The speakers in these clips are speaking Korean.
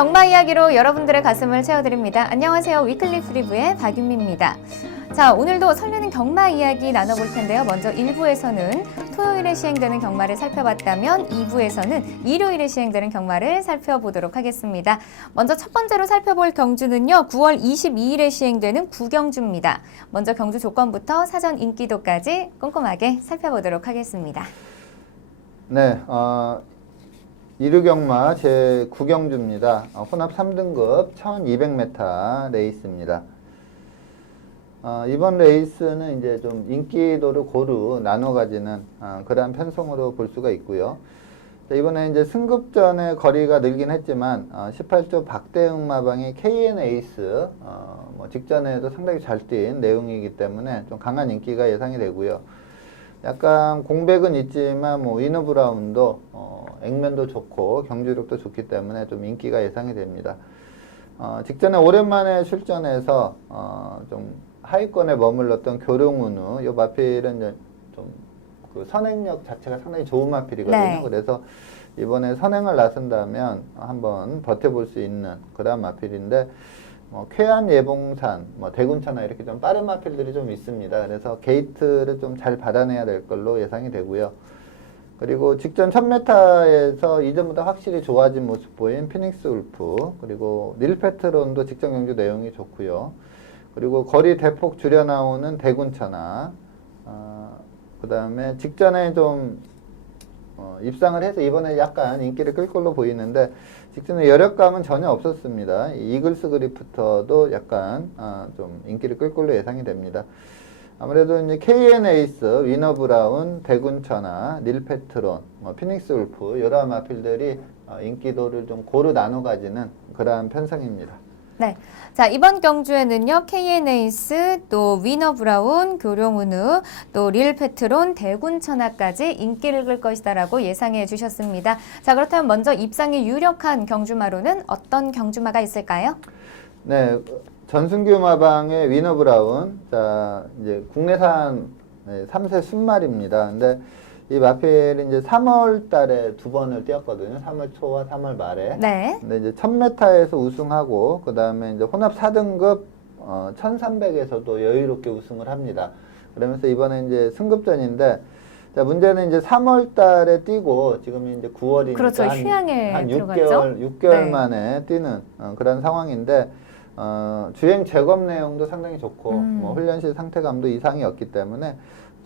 경마 이야기로 여러분들의 가슴을 채워드립니다. 안녕하세요. 위클리 프리뷰의 박윤미입니다. 자, 오늘도 설레는 경마 이야기 나눠볼 텐데요. 먼저 1부에서는 토요일에 시행되는 경마를 살펴봤다면 2부에서는 일요일에 시행되는 경마를 살펴보도록 하겠습니다. 먼저 첫 번째로 살펴볼 경주는요. 9월 22일에 시행되는 구경주입니다. 먼저 경주 조건부터 사전 인기도까지 꼼꼼하게 살펴보도록 하겠습니다. 네, 이류경마 제9경주입니다. 혼합 3등급 1200m 레이스입니다. 이번 레이스는 이제 좀 인기도를 고루 나눠 가지는 그러한 편성으로 볼 수가 있고요. 이번에 이제 승급전의 거리가 늘긴 했지만 18조 박대응 마방의 KN 에이스 직전에도 상당히 잘 뛴 내용이기 때문에 좀 강한 인기가 예상이 되고요. 약간 공백은 있지만 위너 브라운도 액면도 좋고 경주력도 좋기 때문에 좀 인기가 예상이 됩니다. 직전에 오랜만에 출전해서 좀 하위권에 머물렀던 교룡운우, 이 마필은 좀 그 선행력 자체가 상당히 좋은 마필이거든요. 네. 그래서 이번에 선행을 나선다면 한번 버텨볼 수 있는 그런 마필인데, 쾌한 예봉산, 대군천하 이렇게 좀 빠른 마필들이 좀 있습니다. 그래서 게이트를 좀 잘 받아내야 될 걸로 예상이 되고요. 그리고 직전 1000m에서 이전보다 확실히 좋아진 모습 보인 피닉스 울프, 그리고 닐페트론도 직전 경주 내용이 좋고요. 그리고 거리 대폭 줄여 나오는 대군천하, 그 다음에 직전에 좀 입상을 해서 이번에 약간 인기를 끌 걸로 보이는데 직전에 여력감은 전혀 없었습니다. 이글스 그리프터도 약간 좀 인기를 끌 걸로 예상이 됩니다. 아무래도 이제 KN 에이스, 위너 브라운, 대군천하, 닐페트론, 피닉스 울프 여러 마필들이 인기도를 좀 고루 나눠 가지는 그러한 편성입니다. 네. 자, 이번 경주에는요, KN 에이스, 또 위너 브라운, 교룡운우, 또 릴페트론, 대군천하까지 인기를 끌 것이다라고 예상해 주셨습니다. 자, 그렇다면 먼저 입상이 유력한 경주마로는 어떤 경주마가 있을까요? 네. 전순규 마방의 위너 브라운. 자, 이제 국내산 3세 순말입니다. 근데 이 마필이 이제 3월 달에 2번을 뛰었거든요. 3월 초와 3월 말에. 네. 근데 이제 1000m에서 우승하고, 그 다음에 이제 혼합 4등급, 1300에서도 여유롭게 우승을 합니다. 그러면서 이번에 이제 승급전인데, 자, 문제는 이제 3월 달에 뛰고, 지금 이제 9월이니까. 그렇죠. 휴양에 한 들어갔죠? 6개월 네. 만에 뛰는 그런 상황인데, 주행 제검 내용도 상당히 좋고, 훈련실 상태감도 이상이 없기 때문에,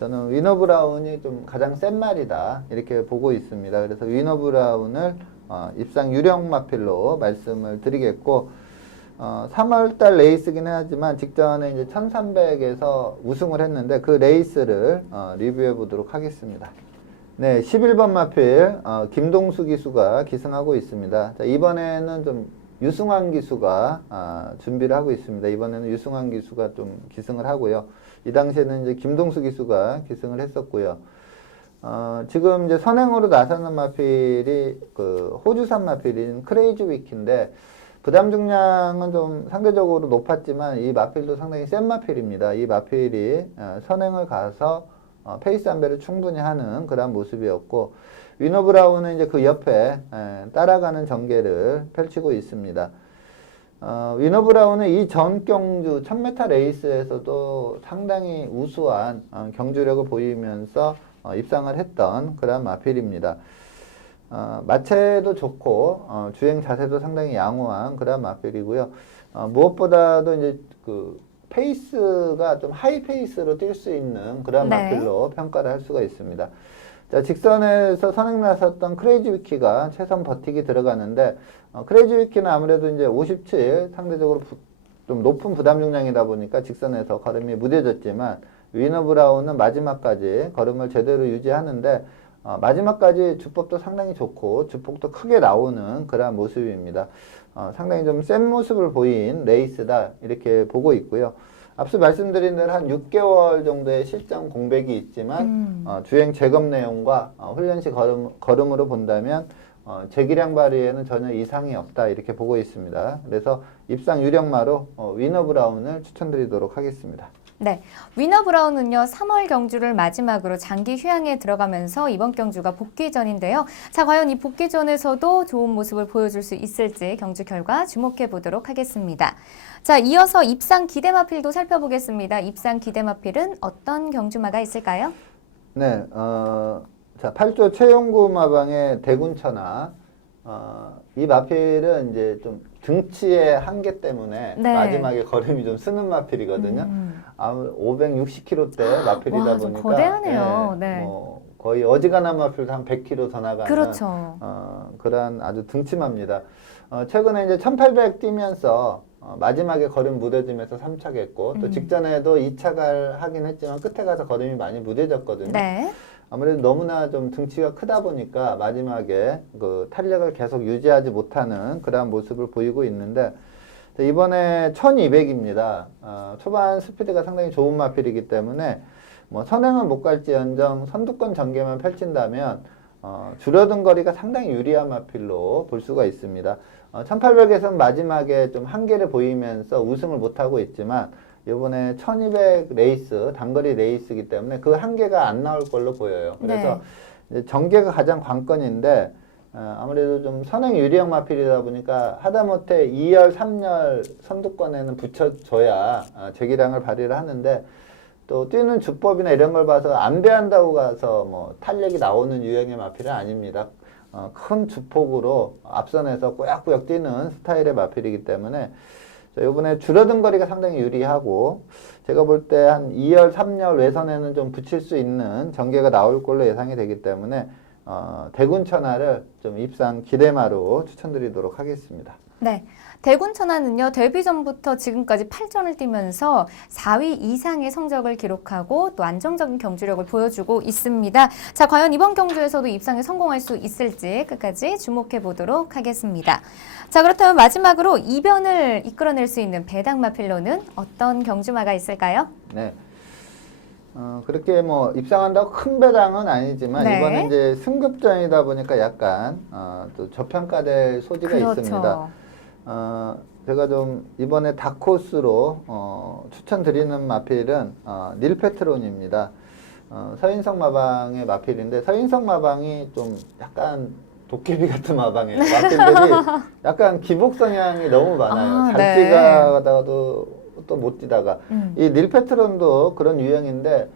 저는 위너 브라운이 좀 가장 센 말이다 이렇게 보고 있습니다. 그래서 위너 브라운을 입상 유력 마필로 말씀을 드리겠고, 3월달 레이스긴 하지만 직전에 이제 1300에서 우승을 했는데 그 레이스를 리뷰해 보도록 하겠습니다. 네, 11번 마필 김동수 기수가 기승하고 있습니다. 자, 이번에는 좀 유승환 기수가 준비를 하고 있습니다. 이번에는 유승환 기수가 좀 기승을 하고요. 이 당시에는 이제 김동수 기수가 기승을 했었고요. 지금 이제 선행으로 나서는 마필이 그 호주산 마필인 크레이지 위키인데 부담 중량은 좀 상대적으로 높았지만 이 마필도 상당히 센 마필입니다. 이 마필이 선행을 가서 페이스 안배를 충분히 하는 그런 모습이었고, 위너 브라운은 이제 그 옆에 따라가는 전개를 펼치고 있습니다. 위너 브라운은 이 전 경주 1000m 레이스에서도 상당히 우수한 경주력을 보이면서 입상을 했던 그런 마필입니다. 마체도 좋고 주행 자세도 상당히 양호한 그런 마필이고요. 무엇보다도 이제 그 페이스가 좀 하이 페이스로 뛸 수 있는 그런 마필로 평가를 할 수가 있습니다. 자, 직선에서 선행 나섰던 크레이지 위키가 최선 버티기 들어가는데, 크레이지 위키는 아무래도 이제 57 상대적으로 좀 높은 부담 중량이다 보니까 직선에서 걸음이 무뎌졌지만, 위너 브라운은 마지막까지 걸음을 제대로 유지하는데, 마지막까지 주법도 상당히 좋고, 주폭도 크게 나오는 그런 모습입니다. 상당히 좀 센 모습을 보인 레이스다, 이렇게 보고 있고요. 앞서 말씀드린 대로 한 6개월 정도의 실전 공백이 있지만 주행 제검 내용과 훈련시 걸음으로 본다면 재기량 발휘에는 전혀 이상이 없다 이렇게 보고 있습니다. 그래서 입상 유력마로 위너 브라운을 추천드리도록 하겠습니다. 네, 위너 브라운은요 3월 경주를 마지막으로 장기 휴양에 들어가면서 이번 경주가 복귀전인데요. 자, 과연 이 복귀전에서도 좋은 모습을 보여줄 수 있을지 경주 결과 주목해 보도록 하겠습니다. 자, 이어서 입상 기대마필도 살펴보겠습니다. 입상 기대마필은 어떤 경주마가 있을까요? 네, 자 8조 최용구 마방의 대군천하. 이 마필은 이제 좀 등치의 한계 때문에 네. 마지막에 걸음이 좀 쓰는 마필이거든요. 560kg대 마필이다 와, 좀 보니까 거대하네요. 네. 뭐 거의 어지간한 마필도 한 100kg 더 나가는 그렇죠. 그러한 아주 등치마입니다. 최근에 이제 1800 뛰면서 마지막에 걸음 무뎌지면서 3차겠고 또 직전에도 2차갈 하긴 했지만 끝에 가서 걸음이 많이 무뎌졌거든요. 네. 아무래도 너무나 좀 등치가 크다 보니까 마지막에 그 탄력을 계속 유지하지 못하는 그러한 모습을 보이고 있는데 이번에 1200입니다. 초반 스피드가 상당히 좋은 마필이기 때문에 뭐 선행은 못 갈지언정 선두권 전개만 펼친다면 줄어든 거리가 상당히 유리한 마필로 볼 수가 있습니다. 1800에서는 마지막에 좀 한계를 보이면서 우승을 못하고 있지만 이번에 1200 레이스, 단거리 레이스이기 때문에 그 한계가 안 나올 걸로 보여요. 그래서 이제 전개가 가장 관건인데 아무래도 좀 선행 유리형 마필이다 보니까 하다못해 2열, 3열 선두권에는 붙여줘야 제기량을 발휘를 하는데 또 뛰는 주법이나 이런 걸 봐서 안배한다고 가서 뭐 탄력이 나오는 유형의 마필은 아닙니다. 큰 주폭으로 앞선에서 꾸역꾸역 뛰는 스타일의 마필이기 때문에 이번에 줄어든 거리가 상당히 유리하고 제가 볼 때 한 2열, 3열 외선에는 좀 붙일 수 있는 전개가 나올 걸로 예상이 되기 때문에 대군천하를 좀 입상 기대마로 추천드리도록 하겠습니다. 네. 대군천하는요, 데뷔 전부터 지금까지 8전을 뛰면서 4위 이상의 성적을 기록하고 또 안정적인 경주력을 보여주고 있습니다. 자, 과연 이번 경주에서도 입상에 성공할 수 있을지 끝까지 주목해 보도록 하겠습니다. 자, 그렇다면 마지막으로 이변을 이끌어낼 수 있는 배당마필로는 어떤 경주마가 있을까요? 네. 그렇게 뭐 입상한다고 큰 배당은 아니지만 네. 이번에 이제 승급전이다 보니까 약간 또 저평가될 소지가 그렇죠. 있습니다. 제가 좀 이번에 다코스로 추천드리는 마필은 닐페트론입니다. 서인성 마방의 마필인데 서인성 마방이 좀 약간 도깨비 같은 마방이에요. 마필들이 약간 기복 성향이 너무 많아요. 잘 네. 뛰다가도 또 못 뛰다가 이 닐페트론도 그런 유형인데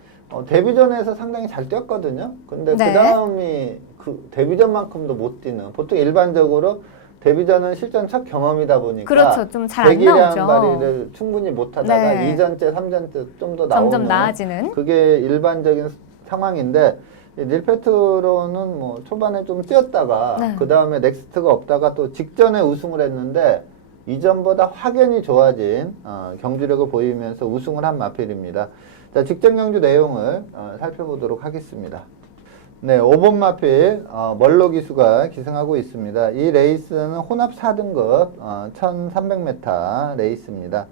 데뷔전에서 상당히 잘 뛰었거든요. 근데 네. 그 다음이 그 데뷔전만큼도 못 뛰는 보통 일반적으로 데뷔전은 실전 첫 경험이다 보니까 그렇죠. 좀 잘 안 제기량 나오죠. 발휘를 충분히 못하다가 네. 2전째, 3전째 좀 더 나오는 점점 나아지는. 그게 일반적인 상황인데 이 닐페트로는 뭐 초반에 좀 뛰었다가 네. 그 다음에 넥스트가 없다가 또 직전에 우승을 했는데 이전보다 확연히 좋아진 경주력을 보이면서 우승을 한 마필입니다. 자, 직전 경주 내용을 살펴보도록 하겠습니다. 네, 5번 마필 멀로 기수가 기승하고 있습니다. 이 레이스는 혼합 4등급 1300m 레이스입니다.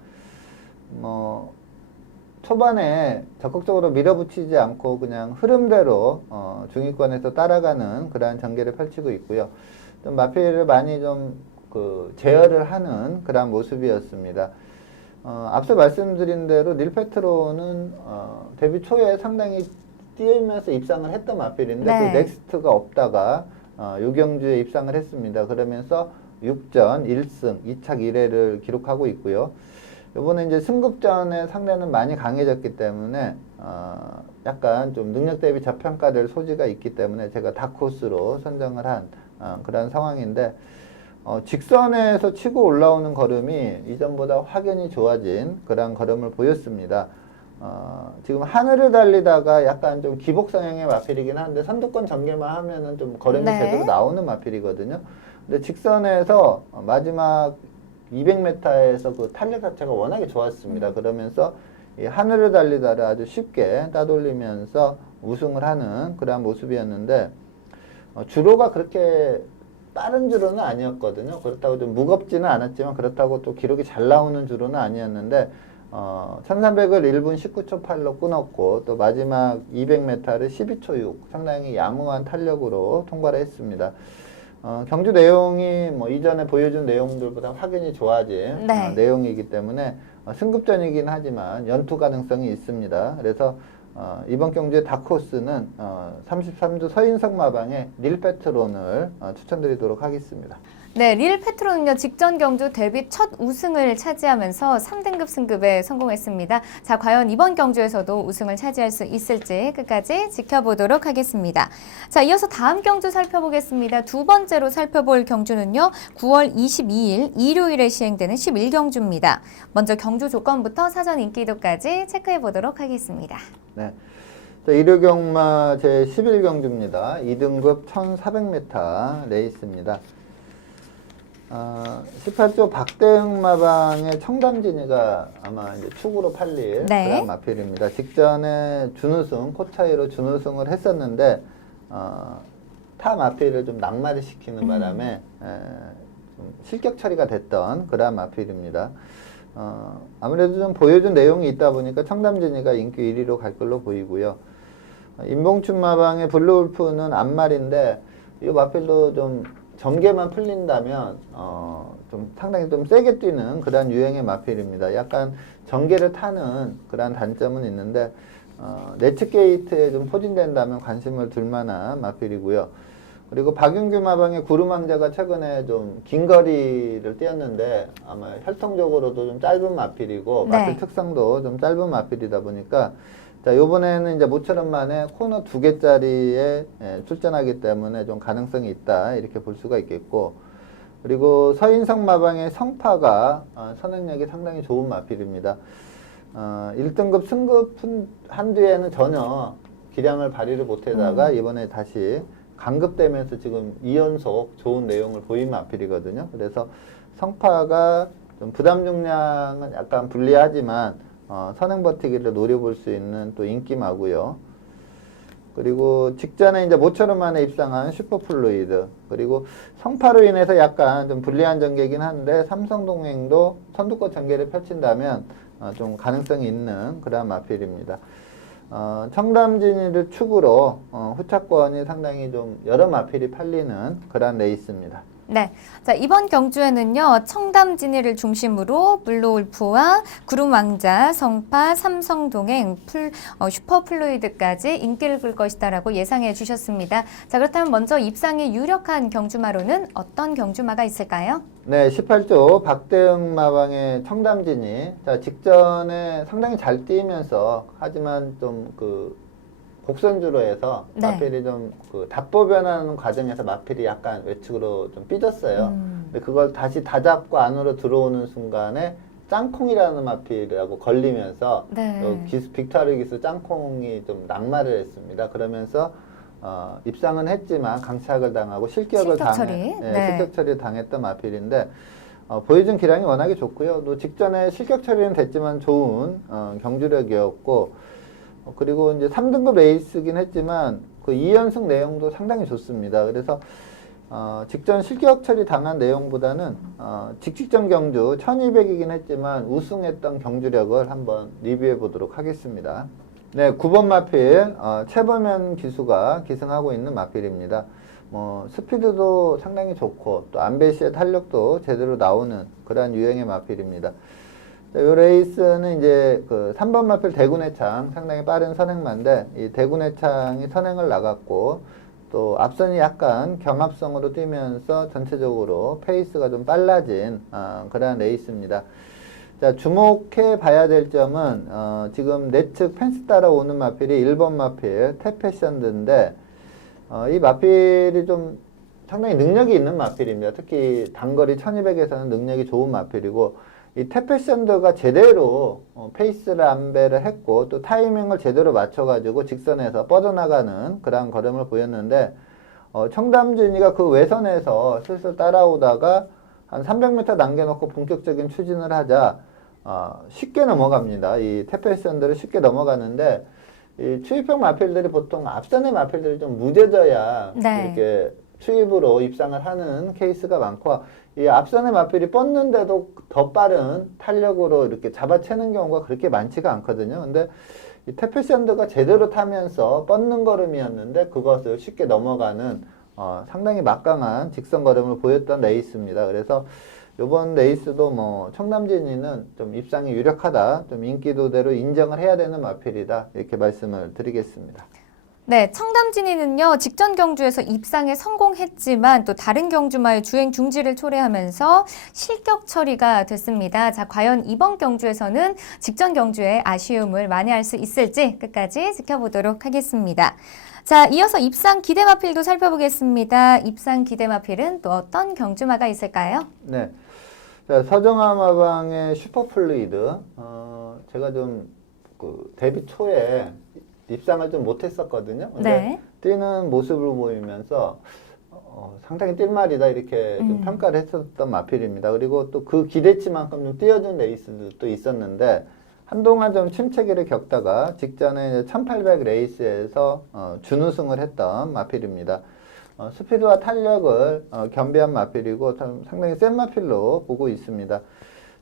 초반에 적극적으로 밀어붙이지 않고 그냥 흐름대로 중위권에서 따라가는 그러한 전개를 펼치고 있고요. 좀 마필을 많이 좀 제어를 하는 그런 모습이었습니다. 앞서 말씀드린 대로 닐페트로는 데뷔 초에 상당히 뛰면서 입상을 했던 마필인데 네. 그 넥스트가 없다가 요경주에 입상을 했습니다. 그러면서 6전 1승 2착 1회를 기록하고 있고요. 이번에 이제 승급전에 상대는 많이 강해졌기 때문에 약간 좀 능력 대비 저평가될 소지가 있기 때문에 제가 다코스로 선정을 한 그런 상황인데 직선에서 치고 올라오는 걸음이 이전보다 확연히 좋아진 그런 걸음을 보였습니다. 지금 하늘을 달리다가 약간 좀 기복 성향의 마필이긴 한데 선두권 전개만 하면은 좀 걸음이 네. 제대로 나오는 마필이거든요. 근데 직선에서 마지막 200m에서 그 탄력 자체가 워낙에 좋았습니다. 그러면서 이 하늘을 달리다를 아주 쉽게 따돌리면서 우승을 하는 그런 모습이었는데 주로가 그렇게 빠른 주로는 아니었거든요. 그렇다고 좀 무겁지는 않았지만 그렇다고 또 기록이 잘 나오는 주로는 아니었는데 1300을 1분 19초 8로 끊었고 또 마지막 200m를 12초 6 상당히 양호한 탄력으로 통과를 했습니다. 경주 내용이 뭐 이전에 보여준 내용들보다 확연히 좋아진 네. 내용이기 때문에 승급전이긴 하지만 연투 가능성이 있습니다. 그래서 이번 경주의 다크호스는 33주 서인석 마방의 릴페트론을 추천드리도록 하겠습니다. 네, 릴 페트로는요, 직전 경주 데뷔 첫 우승을 차지하면서 3등급 승급에 성공했습니다. 자, 과연 이번 경주에서도 우승을 차지할 수 있을지 끝까지 지켜보도록 하겠습니다. 자, 이어서 다음 경주 살펴보겠습니다. 두 번째로 살펴볼 경주는요, 9월 22일 일요일에 시행되는 11경주입니다. 먼저 경주 조건부터 사전 인기도까지 체크해 보도록 하겠습니다. 네. 일요경마 제11경주입니다. 2등급 1400m 레이스입니다. 18조 박대응 마방의 청담진이가 아마 이제 축으로 팔릴 네. 그런 마필입니다. 직전에 준우승, 코차이로 준우승을 했었는데, 타 마필을 좀 낙마를 시키는 바람에, 좀 실격 처리가 됐던 그런 마필입니다. 아무래도 좀 보여준 내용이 있다 보니까 청담진이가 인기 1위로 갈 걸로 보이고요. 임봉춘 마방의 블루울프는 앞말인데, 이 마필도 좀 전개만 풀린다면 좀 상당히 좀 세게 뛰는 그런 유형의 마필입니다. 약간 전개를 타는 그런 단점은 있는데 네츠 게이트에 좀 포진된다면 관심을 둘 만한 마필이고요. 그리고 박윤규 마방의 구름왕자가 최근에 좀 긴 거리를 뛰었는데 아마 혈통적으로도 좀 짧은 마필이고 네. 마필 특성도 좀 짧은 마필이다 보니까 자, 요번에는 이제 모처럼 만에 코너 2개짜리에 출전하기 때문에 좀 가능성이 있다. 이렇게 볼 수가 있겠고. 그리고 서인성 마방의 성파가 선행력이 상당히 좋은 마필입니다. 1등급 승급 한 뒤에는 전혀 기량을 발휘를 못하다가 이번에 다시 강급되면서 지금 2연속 좋은 내용을 보인 마필이거든요. 그래서 성파가 좀 부담 중량은 약간 불리하지만 선행 버티기를 노려볼 수 있는 또 인기마고요. 그리고 직전에 이제 모처럼 만에 입상한 슈퍼플루이드, 그리고 성파로 인해서 약간 좀 불리한 전개이긴 한데 삼성동행도 선두권 전개를 펼친다면 좀 가능성이 있는 그런 마필입니다. 청담진이를 축으로 후차권이 상당히 좀 여러 마필이 팔리는 그런 레이스입니다. 네. 자, 이번 경주에는요, 청담진이를 중심으로 블루울프와 구름왕자, 성파, 삼성동행, 슈퍼플루이드까지 인기를 끌 것이다라고 예상해 주셨습니다. 자, 그렇다면 먼저 입상이 유력한 경주마로는 어떤 경주마가 있을까요? 네, 18조 박대응 마방의 청담진이 자, 직전에 상당히 잘 뛰면서 하지만 좀 곡선주로 해서 네. 마필이 좀 답보변하는 과정에서 마필이 약간 외측으로 좀 삐졌어요. 근데 그걸 다시 다잡고 안으로 들어오는 순간에 짱콩이라는 마필이라고 걸리면서 네. 빅토르 기수 짱콩이 좀 낙마를 했습니다. 그러면서 입상은 했지만 강착을 당하고 실격 처리를 당했던 마필인데 보여준 기량이 워낙에 좋고요. 또 직전에 실격 처리는 됐지만 좋은 경주력이었고 그리고 이제 3등급 레이스긴 했지만 그 2연승 내용도 상당히 좋습니다. 그래서 직전 실격 처리 당한 내용보다는 직직전 경주 1200이긴 했지만 우승했던 경주력을 한번 리뷰해 보도록 하겠습니다. 네, 9번 마필 최범현 기수가 기승하고 있는 마필입니다. 스피드도 상당히 좋고 또 안배시의 탄력도 제대로 나오는 그러한 유형의 마필입니다. 이 레이스는 이제 3번 마필 대군해창 상당히 빠른 선행마인데 이 대군해창이 선행을 나갔고 또 앞선이 약간 경합성으로 뛰면서 전체적으로 페이스가 좀 빨라진 그러한 레이스입니다. 자, 주목해 봐야 될 점은 지금 내측 펜스 따라오는 마필이 1번 마필 태패션드인데 이 마필이 좀 상당히 능력이 있는 마필입니다. 특히 단거리 1200에서는 능력이 좋은 마필이고 이 태패션드가 제대로 페이스를 안배를 했고 또 타이밍을 제대로 맞춰가지고 직선에서 뻗어나가는 그런 걸음을 보였는데 청담진이가 그 외선에서 슬슬 따라오다가 한 300m 남겨놓고 본격적인 추진을 하자 쉽게 넘어갑니다. 이 태패션드를 쉽게 넘어가는데 이 추입형 마필들이 보통 앞선의 마필들이 좀 무뎌져야 네. 이렇게 추입으로 입상을 하는 케이스가 많고 이 앞선의 마필이 뻗는데도 더 빠른 탄력으로 이렇게 잡아채는 경우가 그렇게 많지가 않거든요. 근데 이 태페샌드가 제대로 타면서 뻗는 걸음이었는데 그것을 쉽게 넘어가는 상당히 막강한 직선 걸음을 보였던 레이스입니다. 그래서 이번 레이스도 뭐 청담진이는 좀 입상이 유력하다, 좀 인기도대로 인정을 해야 되는 마필이다 이렇게 말씀을 드리겠습니다. 네, 청담진이는요, 직전 경주에서 입상에 성공했지만 또 다른 경주마의 주행 중지를 초래하면서 실격 처리가 됐습니다. 자, 과연 이번 경주에서는 직전 경주의 아쉬움을 만회할 수 있을지 끝까지 지켜보도록 하겠습니다. 자, 이어서 입상 기대마필도 살펴보겠습니다. 입상 기대마필은 또 어떤 경주마가 있을까요? 네. 자, 서정아 마방의 슈퍼플루이드. 제가 좀 데뷔 초에 입상을 좀 못했었거든요. 근데 네. 뛰는 모습을 보이면서 상당히 뛸말이다 이렇게 좀 평가를 했었던 마필입니다. 그리고 또 그 기대치만큼 좀 뛰어준 레이스도 있었는데 한동안 좀 침체기를 겪다가 직전에 이제 1800 레이스에서 준우승을 했던 마필입니다. 스피드와 탄력을 겸비한 마필이고 상당히 센 마필로 보고 있습니다.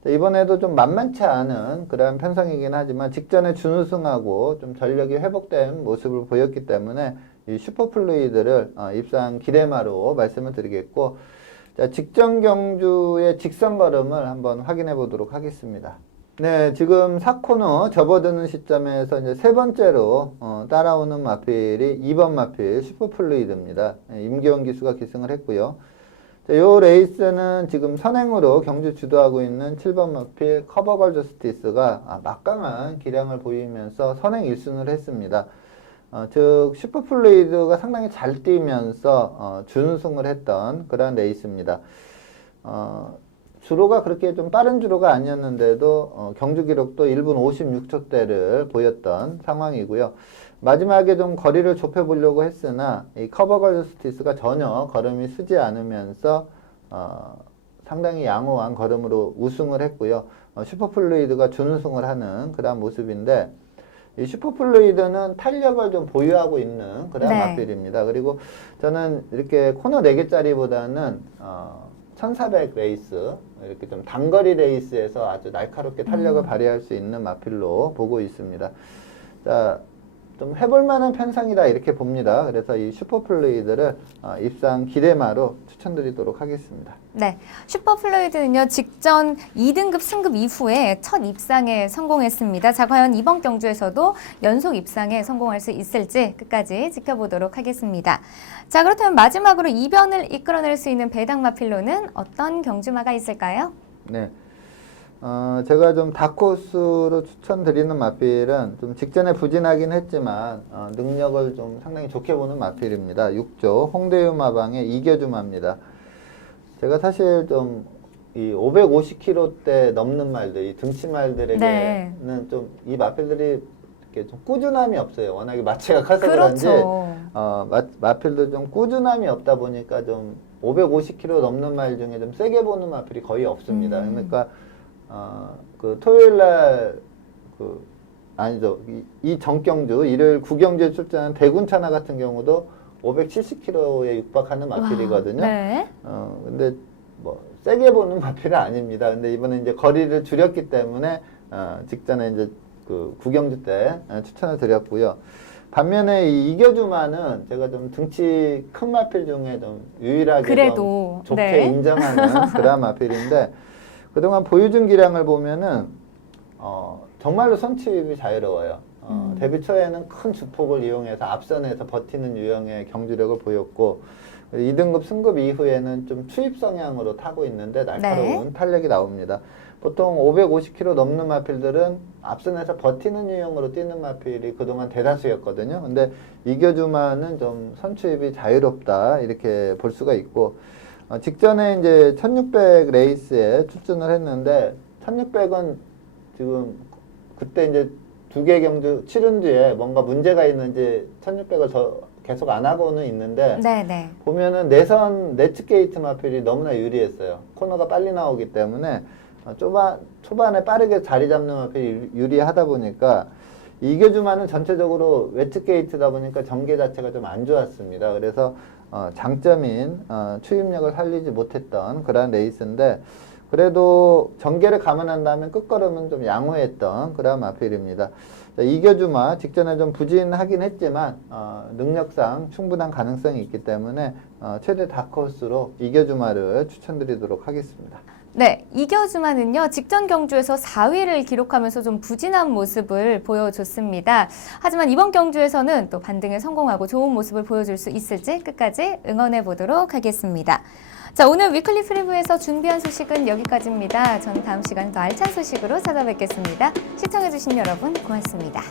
이번에도 좀 만만치 않은 그런 편성이긴 하지만 직전에 준우승하고 좀 전력이 회복된 모습을 보였기 때문에 이 슈퍼플루이드를 입상 기대마로 말씀을 드리겠고, 자, 직전 경주의 직선 걸음을 한번 확인해 보도록 하겠습니다. 네, 지금 4코너 접어드는 시점에서 이제 세 번째로 따라오는 마필이 2번 마필 슈퍼플루이드입니다. 임기원 기수가 기승을 했고요. 이 레이스는 지금 선행으로 경주 주도하고 있는 7번 마필 커버걸 저스티스가 막강한 기량을 보이면서 선행 1순을 했습니다. 즉 슈퍼플루이드가 상당히 잘 뛰면서 준우승을 했던 그런 레이스입니다. 주로가 그렇게 좀 빠른 주로가 아니었는데도 경주 기록도 1분 56초대를 보였던 상황이고요. 마지막에 좀 거리를 좁혀보려고 했으나 이 커버걸 저스티스가 전혀 걸음이 쓰지 않으면서 상당히 양호한 걸음으로 우승을 했고요. 슈퍼플루이드가 준우승을 하는 그런 모습인데, 이 슈퍼플루이드는 탄력을 좀 보유하고 있는 그런 마필입니다. 그리고 저는 이렇게 코너 4개짜리보다는 1400 레이스, 이렇게 좀 단거리 레이스에서 아주 날카롭게 탄력을 발휘할 수 있는 마필로 보고 있습니다. 자, 좀 해볼 만한 편성이다 이렇게 봅니다. 그래서 이 슈퍼플루이드를 입상 기대마로 추천드리도록 하겠습니다. 네, 슈퍼플루이드는요, 직전 2등급 승급 이후에 첫 입상에 성공했습니다. 자, 과연 이번 경주에서도 연속 입상에 성공할 수 있을지 끝까지 지켜보도록 하겠습니다. 자, 그렇다면 마지막으로 이변을 이끌어낼 수 있는 배당 마필로는 어떤 경주마가 있을까요? 네. 제가 좀 다크호스로 추천드리는 마필은 좀 직전에 부진하긴 했지만 능력을 좀 상당히 좋게 보는 마필입니다. 6조 홍대유 마방의 이겨주마입니다. 제가 사실 좀 이 550kg대 넘는 말들, 이 등치 말들에게는 좀 이 마필들이 이렇게 좀 꾸준함이 없어요. 워낙에 마체가 커서 그런지 마필도 좀 꾸준함이 없다 보니까 좀 550kg 넘는 말 중에 좀 세게 보는 마필이 거의 없습니다. 그러니까 그 토요일 날 아니죠. 이 전경주 일요일 구경주에 출전한 대군차나 같은 경우도 570kg에 육박하는 마필이거든요. 네. 근데 뭐 세게 보는 마필은 아닙니다. 근데 이번에 이제 거리를 줄였기 때문에 직전에 이제 그 구경주 때 추천을 드렸고요. 반면에 이 이겨주마는 제가 좀 등치 큰 마필 중에 좀 유일하게 그래도 좀 좋게 인정하는 그런 마필인데, 그동안 보여준 기량을 보면은 정말로 선취입이 자유로워요. 데뷔 초에는 큰 주폭을 이용해서 앞선에서 버티는 유형의 경주력을 보였고, 2등급 승급 이후에는 좀 추입 성향으로 타고 있는데 날카로운 탄력이 나옵니다. 보통 550kg 넘는 마필들은 앞선에서 버티는 유형으로 뛰는 마필이 그동안 대다수였거든요. 근데 이겨주마는 좀 선취입이 자유롭다 이렇게 볼 수가 있고, 직전에 이제 1600 레이스에 출전을 했는데 1600은 지금 그때 이제 두 개 경주 치른 뒤에 뭔가 문제가 있는지 1600을 계속 안 하고는 있는데, 보면은 내선 네츠 게이트 마필이 너무나 유리했어요. 코너가 빨리 나오기 때문에 초반에 빠르게 자리 잡는 마필이 유리하다 보니까, 이겨주마는 전체적으로 웨트 게이트다 보니까 전개 자체가 좀 안 좋았습니다. 그래서 장점인 추입력을 살리지 못했던 그런 레이스인데, 그래도 전개를 감안한다면 끝걸음은 좀 양호했던 그런 마필입니다. 자, 이겨주마 직전에 좀 부진하긴 했지만 능력상 충분한 가능성이 있기 때문에 최대 다크호스로 이겨주마를 추천드리도록 하겠습니다. 네, 이겨주마는요, 직전 경주에서 4위를 기록하면서 좀 부진한 모습을 보여줬습니다. 하지만 이번 경주에서는 또 반등에 성공하고 좋은 모습을 보여줄 수 있을지 끝까지 응원해 보도록 하겠습니다. 자, 오늘 위클리 프리뷰에서 준비한 소식은 여기까지입니다. 저는 다음 시간 더 알찬 소식으로 찾아뵙겠습니다. 시청해주신 여러분 고맙습니다.